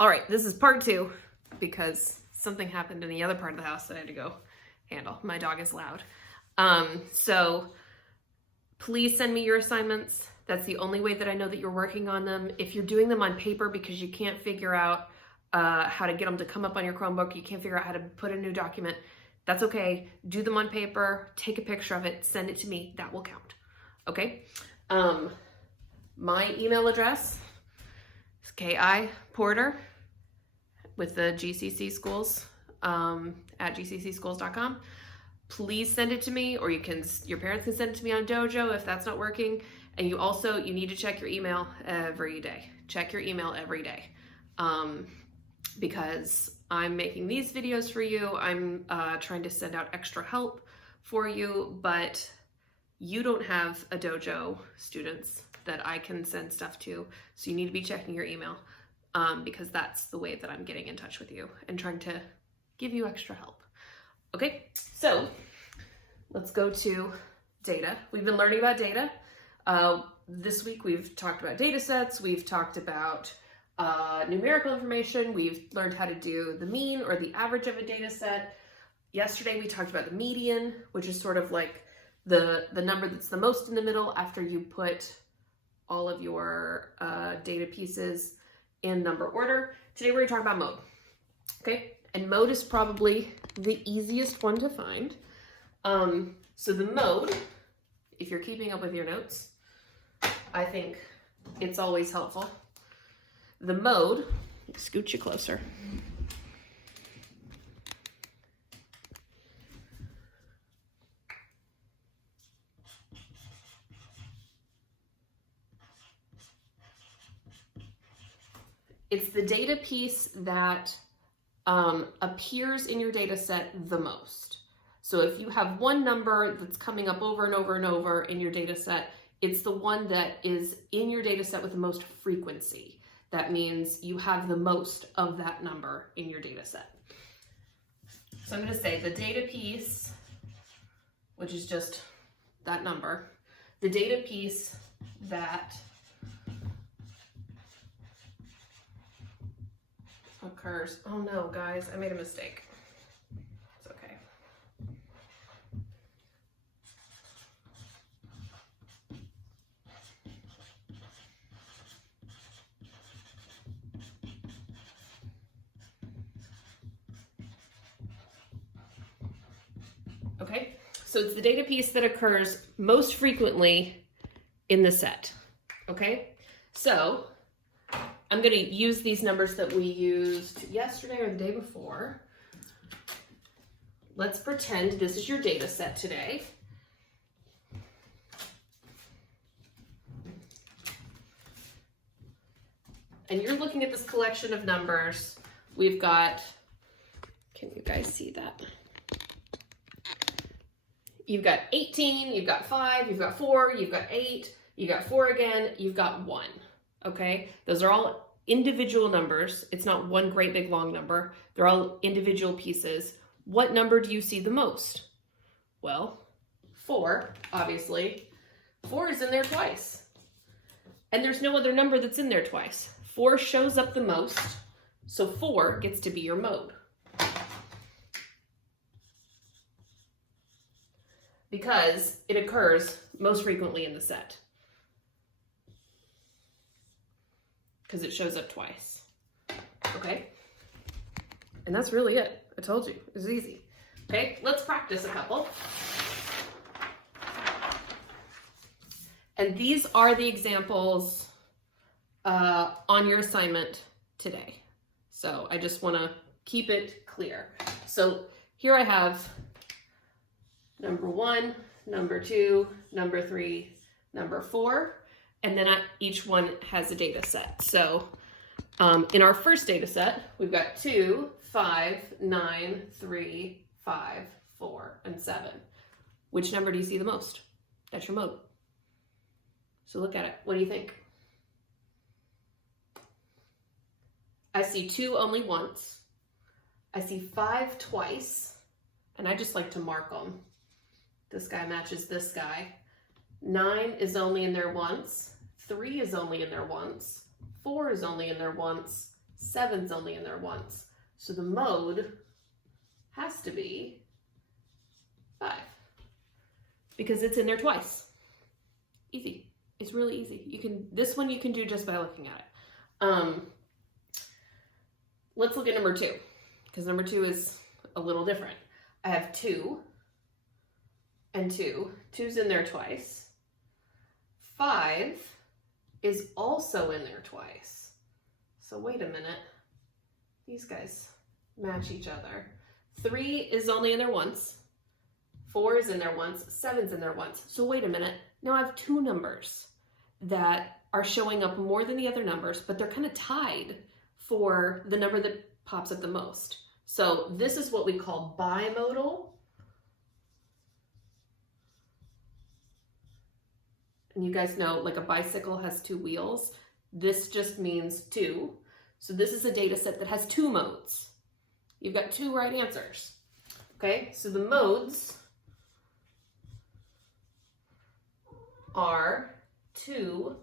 All right, this is part 2 because something happened in the other part of the house that I had to go handle. My dog is loud. So please send me your assignments. That's the only way that I know that you're working on them. If you're doing them on paper because you can't figure out how to get them to come up on your Chromebook, you can't figure out how to put a new document, that's okay. Do them on paper, take a picture of it, send it to me. That will count. Okay? My email address is kiporter with the GCC schools at gccschools.com. Please send it to me, or your parents can send it to me on Dojo if that's not working. And you need to check your email every day. Check your email every day. Because I'm making these videos for you. I'm trying to send out extra help for you, but you don't have a Dojo students that I can send stuff to. So you need to be checking your email because that's the way that I'm getting in touch with you and trying to give you extra help. Okay, so let's go to data. We've been learning about data. This week we've talked about data sets. We've talked about numerical information. We've learned how to do the mean or the average of a data set. Yesterday we talked about the median, which is sort of like the number that's the most in the middle after you put all of your data pieces in number order. Today we're going to talk about mode. Okay, and mode is probably the easiest one to find. So the mode, if you're keeping up with your notes, I think it's always helpful. The mode, scoot you closer. It's the data piece that appears in your data set the most. So if you have one number that's coming up over and over and over in your data set, it's the one that is in your data set with the most frequency. That means you have the most of that number in your data set. So I'm going to say the data piece, which is just that number, the data piece that occurs. Oh no, guys, I made a mistake. It's okay. Okay, so it's the data piece that occurs most frequently in the set. Okay, so I'm going to use these numbers that we used yesterday or the day before. Let's pretend this is your data set today. And you're looking at this collection of numbers. We've got, can you guys see that? You've got 18, you've got 5, you've got 4, you've got 8, you've got 4 again, you've got 1. Okay, those are all individual numbers. It's not one great big long number. They're all individual pieces. What number do you see the most? Well, 4, obviously. 4 is in there twice. And there's no other number that's in there twice. 4 shows up the most, so 4 gets to be your mode. Because it occurs most frequently in the set. Because it shows up twice. Okay? And that's really it. I told you, it was easy. Okay, let's practice a couple. And these are the examples on your assignment today. So I just want to keep it clear. So here I have number 1, number 2, number 3, number 4. And then each one has a data set. So in our first data set, we've got 2, 5, 9, 3, 5, 4, and 7. Which number do you see the most? That's your mode. So look at it. What do you think? I see 2 only once. I see 5 twice. And I just like to mark them. This guy matches this guy. 9 is only in there once. 3 is only in there once. 4 is only in there once. 7's only in there once. So the mode has to be 5 because it's in there twice. Easy. It's really easy. This one you can do just by looking at it. Let's look at number 2 because number 2 is a little different. I have 2 and 2. 2's in there twice. 5 is also in there twice. So wait a minute. These guys match each other. 3 is only in there once. 4 is in there once. 7's in there once. So wait a minute. Now I have 2 numbers that are showing up more than the other numbers, but they're kind of tied for the number that pops up the most. So this is what we call bimodal. And you guys know, like a bicycle has 2 wheels. This just means 2. So this is a data set that has 2 modes. You've got 2 right answers. Okay, so the modes are 2